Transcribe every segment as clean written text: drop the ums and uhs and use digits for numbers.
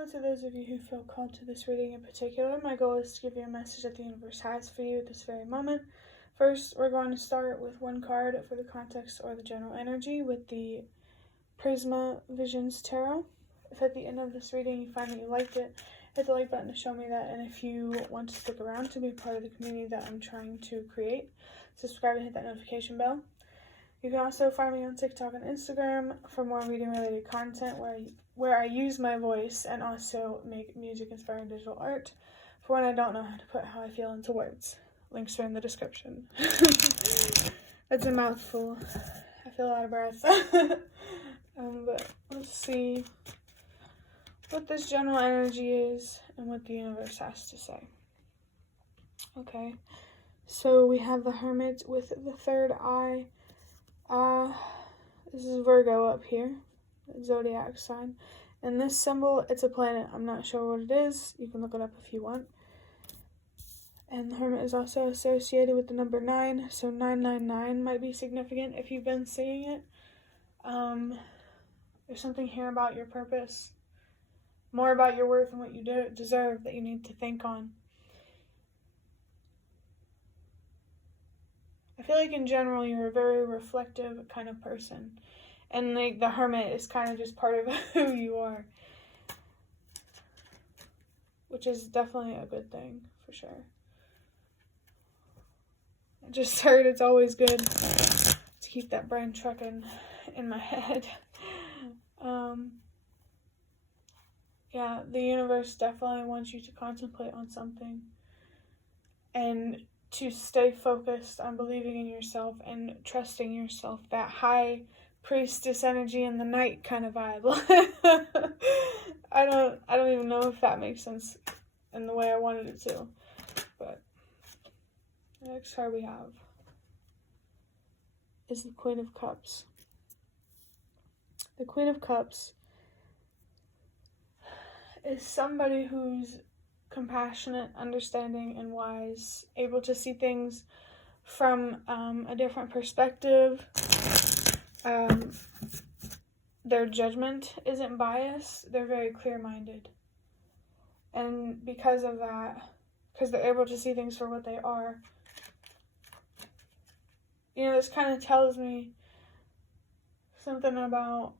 Hello to those of you who feel called to this reading in particular. My goal is to give you a message that the universe has for you at this very moment. First, we're going to start with one card for the context or the general energy with the Prisma Visions Tarot. If at the end of this reading you find that you liked it, hit the like button to show me that, and if you want to stick around to be part of the community that I'm trying to create, subscribe and hit that notification bell. You can also find me on TikTok and Instagram for more reading-related content where I use my voice and also make music-inspired digital art for when I don't know how to put how I feel into words. Links are in the description. That's a mouthful. I feel out of breath. But let's see what this general energy is and what the universe has to say. Okay, so we have the Hermit with the third eye. This is Virgo up here, zodiac sign. And this symbol, it's a planet. I'm not sure what it is. You can look it up if you want. And the Hermit is also associated with the number 9, so 999 might be significant if you've been seeing it. There's something here about your purpose, more about your worth and what you deserve that you need to think on. I feel like in general you're a very reflective kind of person, and the Hermit is kind of just part of who you are, which is definitely a good thing for sure. I just heard it's always good to keep that brain trucking in my head. Yeah, the universe definitely wants you to contemplate on something and to stay focused on believing in yourself and trusting yourself. That high priestess energy in the night kind of vibe. I don't even know if that makes sense in the way I wanted it to. But the next card we have is the Queen of Cups. The Queen of Cups is somebody who's compassionate, understanding, and wise, able to see things from a different perspective. Their judgment isn't biased. They're very clear-minded. And because of that, because they're able to see things for what they are, this kind of tells me something about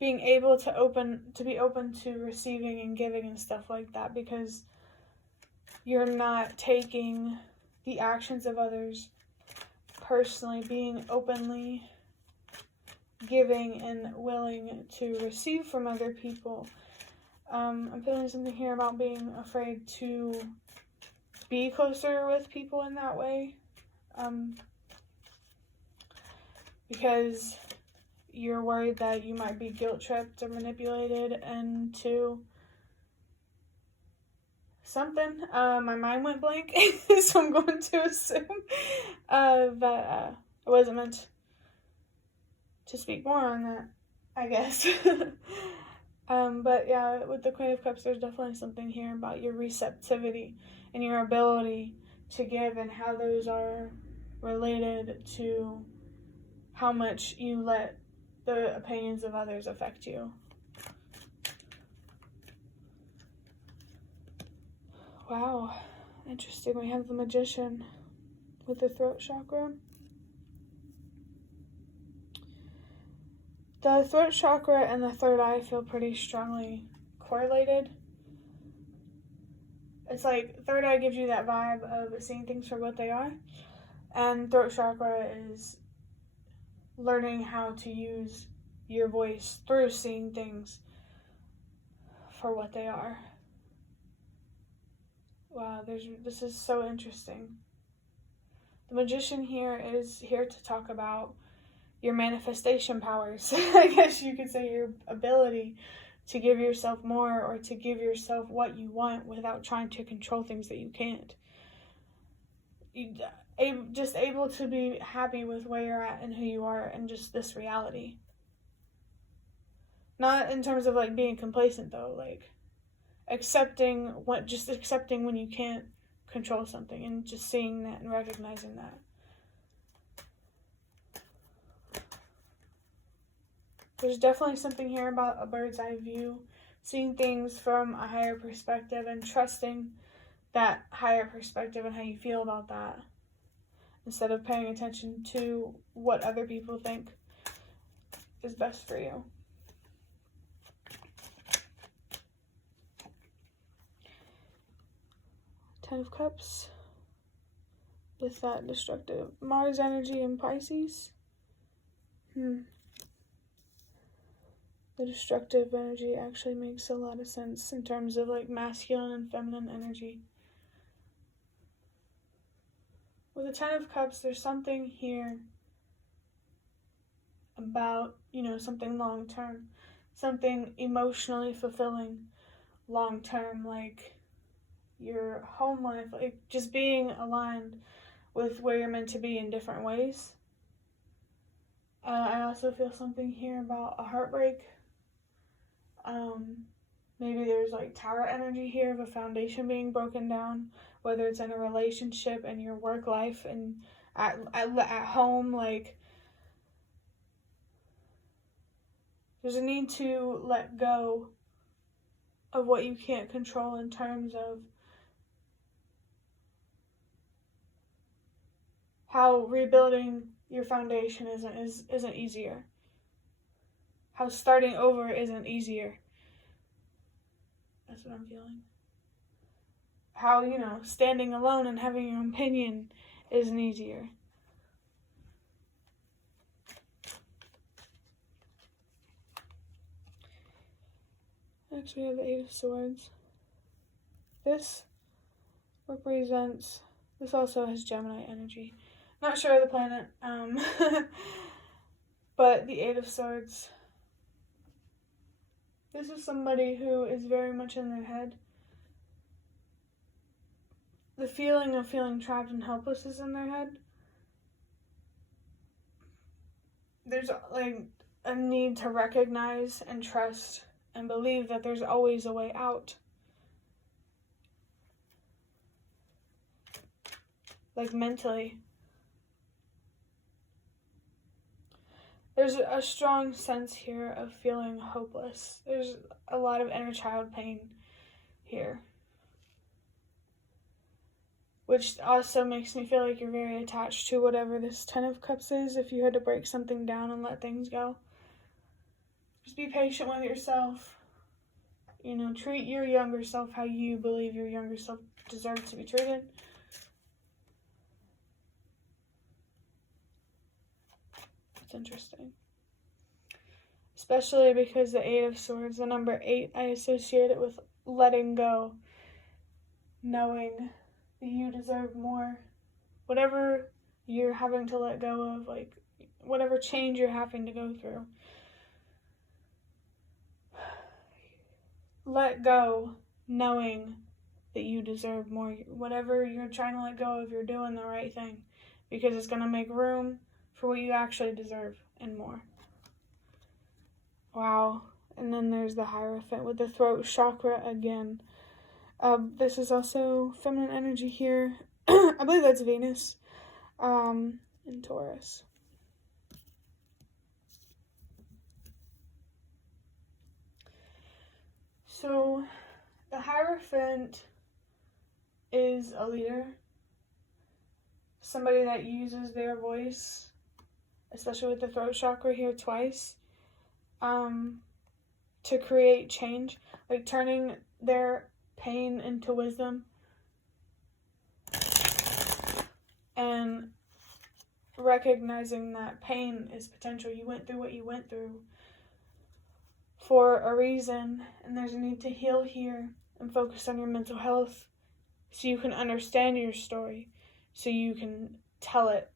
being able to be open to receiving and giving and stuff like that, because you're not taking the actions of others personally, being openly giving and willing to receive from other people. I'm feeling something here about being afraid to be closer with people in that way, because you're worried that you might be guilt-tripped or manipulated into something. My mind went blank, so I'm going to assume that I wasn't meant to speak more on that, I guess. But yeah, with the Queen of Cups, there's definitely something here about your receptivity and your ability to give, and how those are related to how much you let the opinions of others affect you. Wow, interesting. We have the Magician with the throat chakra. The throat chakra and the third eye feel pretty strongly correlated. It's like third eye gives you that vibe of seeing things for what they are, and throat chakra is learning how to use your voice through seeing things for what they are. Wow, this is so interesting. The Magician here is here to talk about your manifestation powers. I guess you could say your ability to give yourself more, or to give yourself what you want without trying to control things that you can't. Just able to be happy with where you're at and who you are and just this reality. Not in terms of like being complacent though, like accepting when you can't control something, and just seeing that and recognizing that. There's definitely something here about a bird's eye view, seeing things from a higher perspective and trusting that higher perspective and how you feel about that, instead of paying attention to what other people think is best for you. Ten of Cups with that destructive Mars energy in Pisces. The destructive energy actually makes a lot of sense in terms of like masculine and feminine energy. With the Ten of Cups, there's something here about, something long term, something emotionally fulfilling long term, like your home life, like just being aligned with where you're meant to be in different ways. I also feel something here about a heartbreak. Maybe there's like tower energy here of a foundation being broken down, whether it's in a relationship and your work life and at home. Like, there's a need to let go of what you can't control in terms of how rebuilding your foundation isn't easier. How starting over isn't easier. That's what I'm feeling. How, standing alone and having your opinion isn't easier. Next we have the Eight of Swords. This also has Gemini energy. Not sure of the planet, but the Eight of Swords. This is somebody who is very much in their head. The feeling of feeling trapped and helpless is in their head. There's like a need to recognize and trust and believe that there's always a way out. Like mentally. There's a strong sense here of feeling hopeless. There's a lot of inner child pain here. Which also makes me feel like you're very attached to whatever this Ten of Cups is, if you had to break something down and let things go. Just be patient with yourself. Treat your younger self how you believe your younger self deserves to be treated. It's interesting. Especially because the Eight of Swords, the number 8, I associate it with letting go. Knowing that you deserve more. Whatever you're having to let go of, like whatever change you're having to go through. Let go, knowing that you deserve more. Whatever you're trying to let go of, you're doing the right thing. Because it's going to make room for what you actually deserve and more. Wow. And then there's the Hierophant with the throat chakra again. This is also feminine energy here. I believe that's Venus in Taurus. So the Hierophant is a leader, somebody that uses their voice, especially with the throat chakra here twice, to create change, like turning their pain into wisdom and recognizing that pain is potential. You went through what you went through for a reason, and there's a need to heal here and focus on your mental health so you can understand your story, so you can tell it.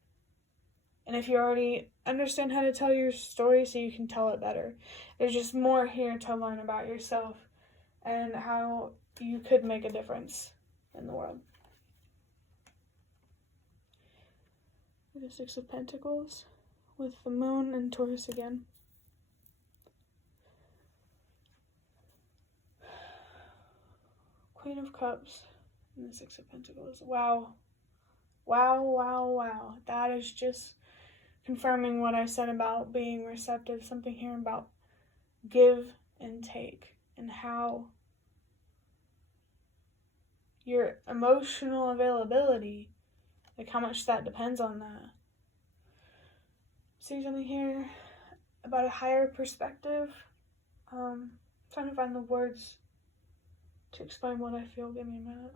And if you already understand how to tell your story, so you can tell it better. There's just more here to learn about yourself and how you could make a difference in the world. The Six of Pentacles with the Moon and Taurus again. Queen of Cups and the Six of Pentacles. Wow. Wow, wow, wow. That is just confirming what I said about being receptive, something here about give and take, and how your emotional availability, like how much that depends on that. See something here about a higher perspective. Trying to find the words to explain what I feel. Give me a minute.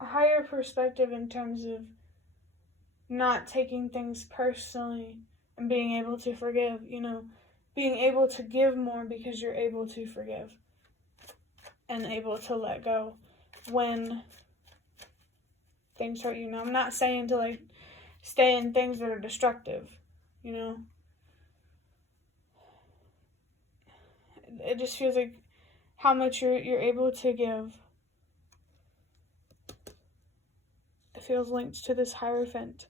A higher perspective in terms of not taking things personally and being able to forgive, being able to give more because you're able to forgive and able to let go when things hurt you. Now, I'm not saying to stay in things that are destructive, It just feels like how much you're able to give. It feels linked to this Hierophant,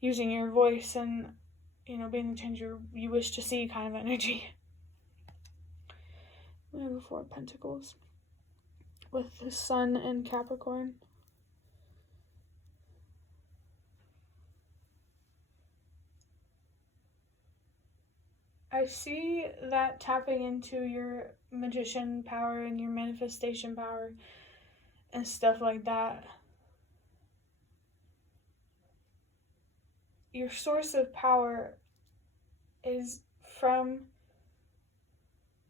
using your voice and, being the change you wish to see kind of energy. We have a Four of Pentacles with the Sun in Capricorn. I see that tapping into your magician power and your manifestation power and stuff like that. Your source of power is from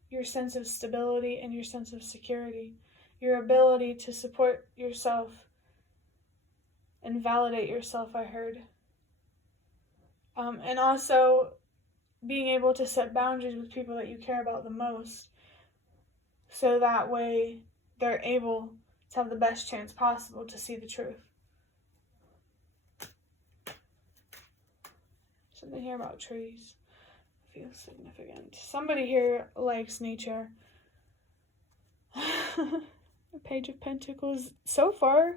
your sense of stability and your sense of security, your ability to support yourself and validate yourself, I heard. And also being able to set boundaries with people that you care about the most, so that way they're able to have the best chance possible to see the truth. Something here about trees feels significant. Somebody here likes nature. The Page of Pentacles. So far,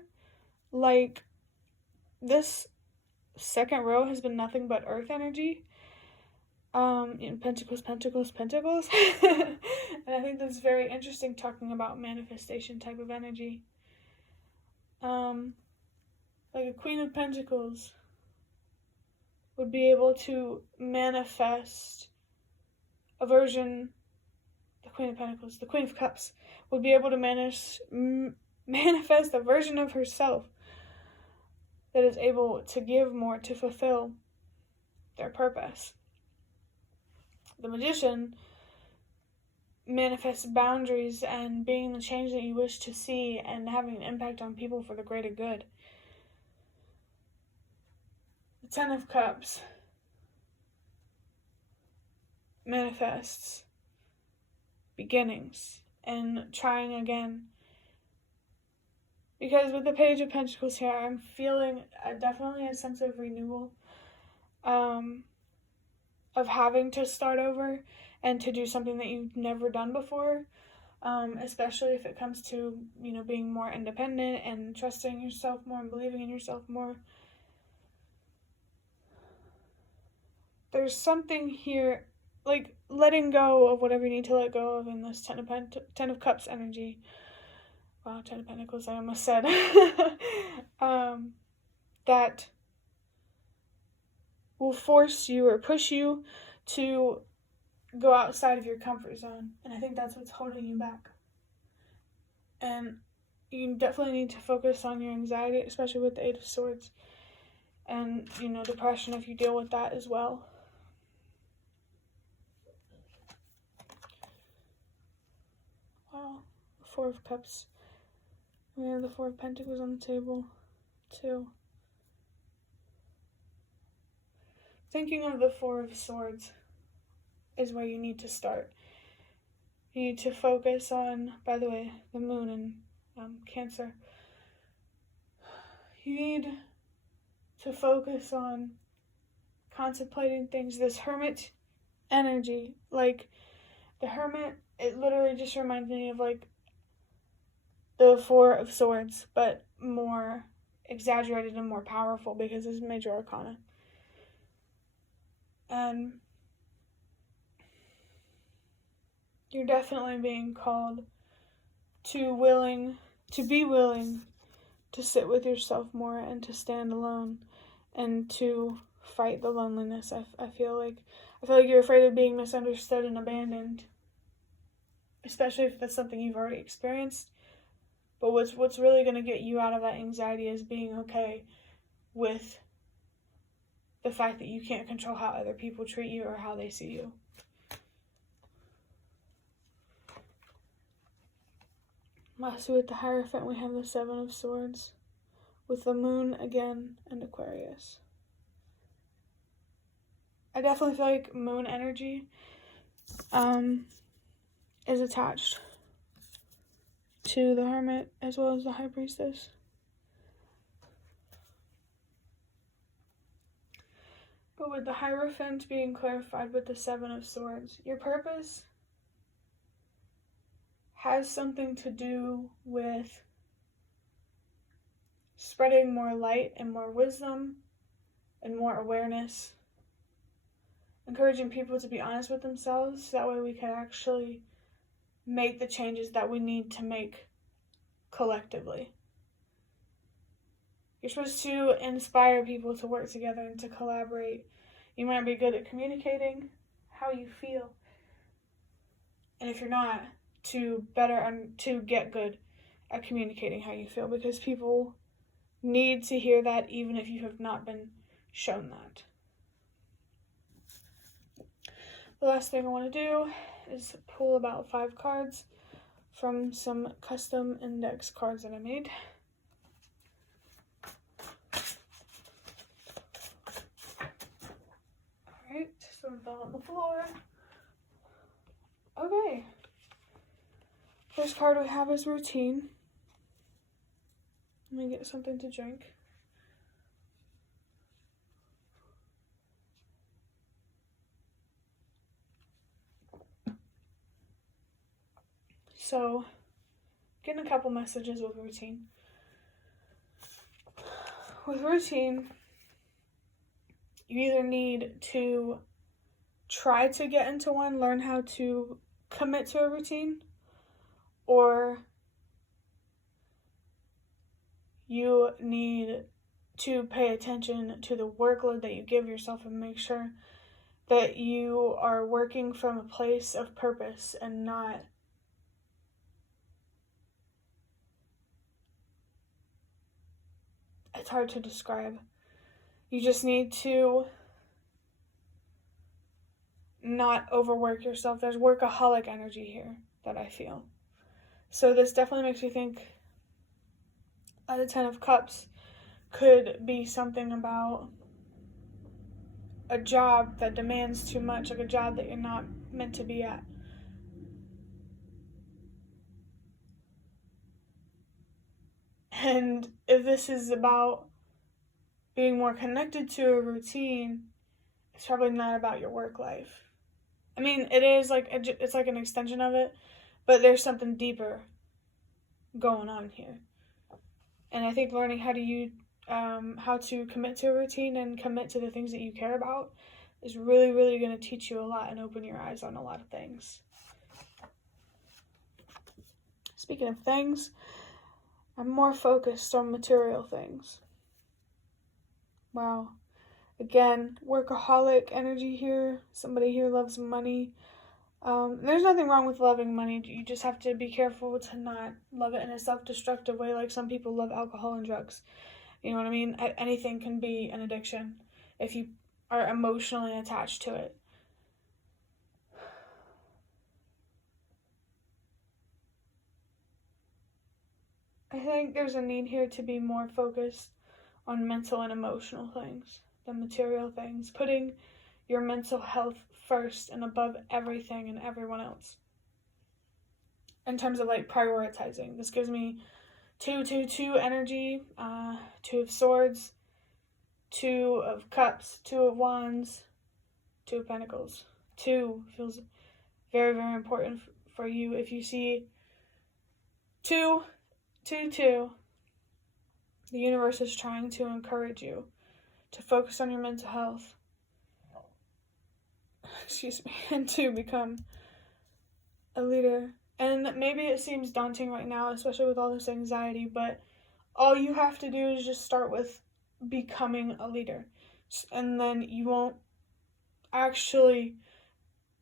this second row has been nothing but earth energy. Pentacles. And I think that's very interesting, talking about manifestation type of energy. Like a Queen of Pentacles would be able to manifest a version, the Queen of Pentacles, the Queen of Cups would be able to manifest a version of herself that is able to give more, to fulfill their purpose. The Magician manifests boundaries and being the change that you wish to see and having an impact on people for the greater good. The Ten of Cups manifests beginnings and trying again. Because with the Page of Pentacles here, I'm feeling definitely a sense of renewal, of having to start over and to do something that you've never done before, especially if it comes to, being more independent and trusting yourself more and believing in yourself more. There's something here, like letting go of whatever you need to let go of in this Ten of Cups energy. Wow, Ten of Pentacles, I almost said. That will force you or push you to go outside of your comfort zone. And I think that's what's holding you back. And you definitely need to focus on your anxiety, especially with the Eight of Swords. And, depression, if you deal with that as well. Wow, Four of Cups. We have the Four of Pentacles on the table, too. Thinking of the Four of Swords is where you need to start. You need to focus on, by the way, the Moon and Cancer. You need to focus on contemplating things. This Hermit energy, like the Hermit, it literally just reminds me of the Four of Swords, but more exaggerated and more powerful because it's major arcana. And you're definitely being called to be willing to sit with yourself more and to stand alone and to fight the loneliness. I feel like you're afraid of being misunderstood and abandoned, especially if that's something you've already experienced. But what's really going to get you out of that anxiety is being okay with the fact that you can't control how other people treat you or how they see you. Lastly, with the Hierophant, we have the Seven of Swords, with the Moon again and Aquarius. I definitely feel like Moon energy is attached to the Hermit as well as the High Priestess. But with the Hierophant being clarified with the Seven of Swords, your purpose has something to do with spreading more light and more wisdom and more awareness, encouraging people to be honest with themselves, so that way we can actually make the changes that we need to make collectively. You're supposed to inspire people to work together and to collaborate. You might be good at communicating how you feel, and if you're not, to get good at communicating how you feel, because people need to hear that even if you have not been shown that. The last thing I want to do is pull about 5 cards from some custom index cards that I made. Alright, some fell on the floor. Okay. First card we have is routine. Let me get something to drink. So, getting a couple messages with routine. With routine, you either need to try to get into one, learn how to commit to a routine, or you need to pay attention to the workload that you give yourself and make sure that you are working from a place of purpose and not it's hard to describe. You just need to not overwork yourself. There's workaholic energy here that I feel. So this definitely makes me think the Ten of Cups could be something about a job that demands too much, like a job that you're not meant to be at. And if this is about being more connected to a routine, it's probably not about your work life. I mean, it is like, it's like an extension of it, but there's something deeper going on here. And I think learning how to commit to a routine and commit to the things that you care about is really, really going to teach you a lot and open your eyes on a lot of things. Speaking of things, I'm more focused on material things. Wow. Again, workaholic energy here. Somebody here loves money. There's nothing wrong with loving money. You just have to be careful to not love it in a self-destructive way like some people love alcohol and drugs. You know what I mean? Anything can be an addiction if you are emotionally attached to it. I think there's a need here to be more focused on mental and emotional things than material things, putting your mental health first and above everything and everyone else. In terms of like prioritizing, this gives me 2 energy, 2 of Swords, 2 of Cups, 2 of Wands, 2 of Pentacles. 2 feels very, very important for you. If you see 2, the universe is trying to encourage you to focus on your mental health. And to become a leader And maybe it seems daunting right now, especially with all this anxiety, but all you have to do is just start with becoming a leader. And then you won't actually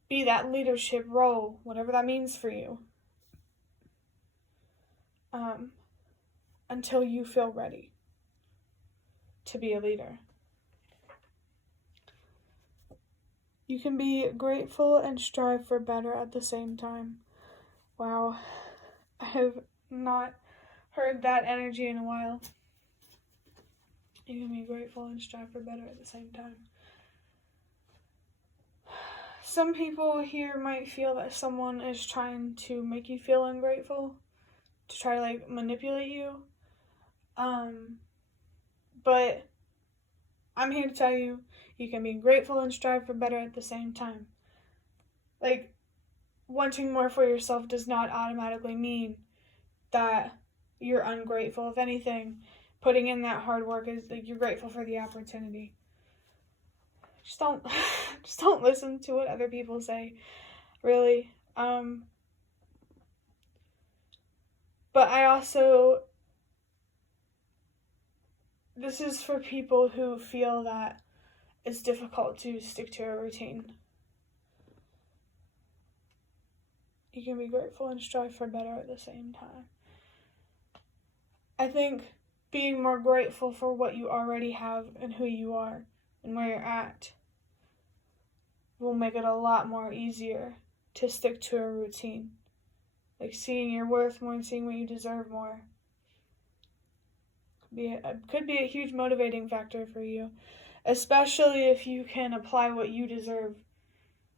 be that leadership role, whatever that means for you, until you feel ready to be a leader. You can be grateful and strive for better at the same time. Wow, I have not heard that energy in a while. You can be grateful and strive for better at the same time. Some people here might feel that someone is trying to make you feel ungrateful, to try to like manipulate you. But I'm here to tell you, you can be grateful and strive for better at the same time. Like, wanting more for yourself does not automatically mean that you're ungrateful. If anything, putting in that hard work is like you're grateful for the opportunity. Just don't listen to what other people say, really. But I also, this is for people who feel that it's difficult to stick to a routine. You can be grateful and strive for better at the same time. I think being more grateful for what you already have and who you are and where you're at will make it a lot more easier to stick to a routine. Like seeing your worth more and seeing what you deserve more. Could be a huge motivating factor for you, especially if you can apply what you deserve,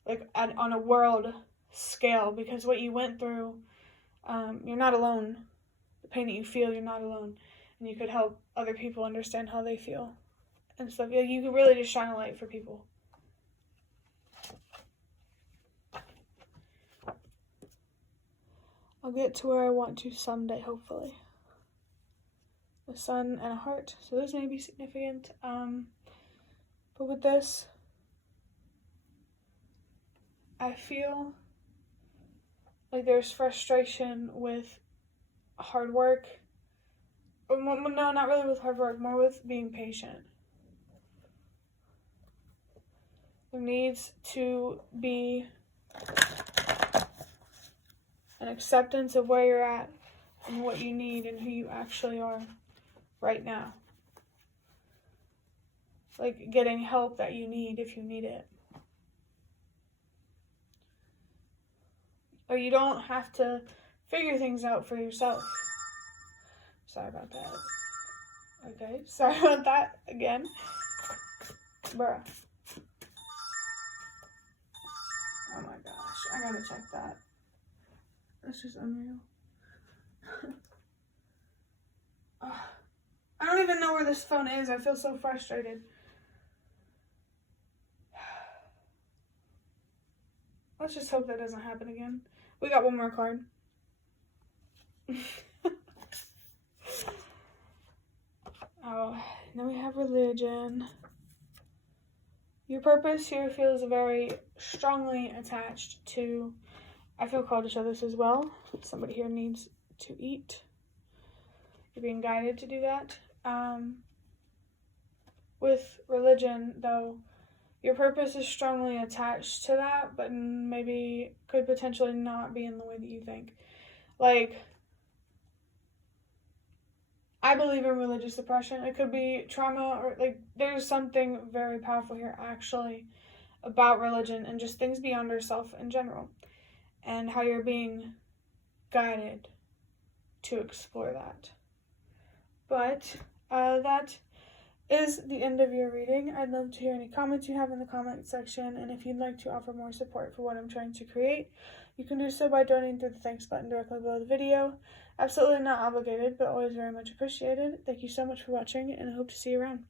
like on a world scale, because what you went through, you're not alone. The pain that you feel, you're not alone, and you could help other people understand how they feel and stuff. You can really just shine a light for people. I'll get to where I want to someday, hopefully. The sun and a heart, so this may be significant. But with this, I feel like there's frustration with hard work. No, not really with hard work, more with being patient. There needs to be an acceptance of where you're at and what you need and who you actually are right now. Like getting help that you need if you need it. Or you don't have to figure things out for yourself. Sorry about that. Okay, sorry about that again. Bruh. Oh my gosh, I gotta check that. That's just unreal. I don't even know where this phone is. I feel so frustrated. Let's just hope that doesn't happen again. We got one more card. Oh, now we have religion. Your purpose here feels very strongly attached to, I feel called to show this as well. Somebody here needs to eat. You're being guided to do that. With religion, though, your purpose is strongly attached to that, but maybe could potentially not be in the way that you think. Like, I believe in religious oppression. It could be trauma, or like there's something very powerful here actually about religion and just things beyond yourself in general, and how you're being guided to explore that. But that is the end of your reading. I'd love to hear any comments you have in the comment section, and if you'd like to offer more support for what I'm trying to create, you can do so by donating through the thanks button directly below the video. Absolutely not obligated, but always very much appreciated. Thank you so much for watching, and I hope to see you around.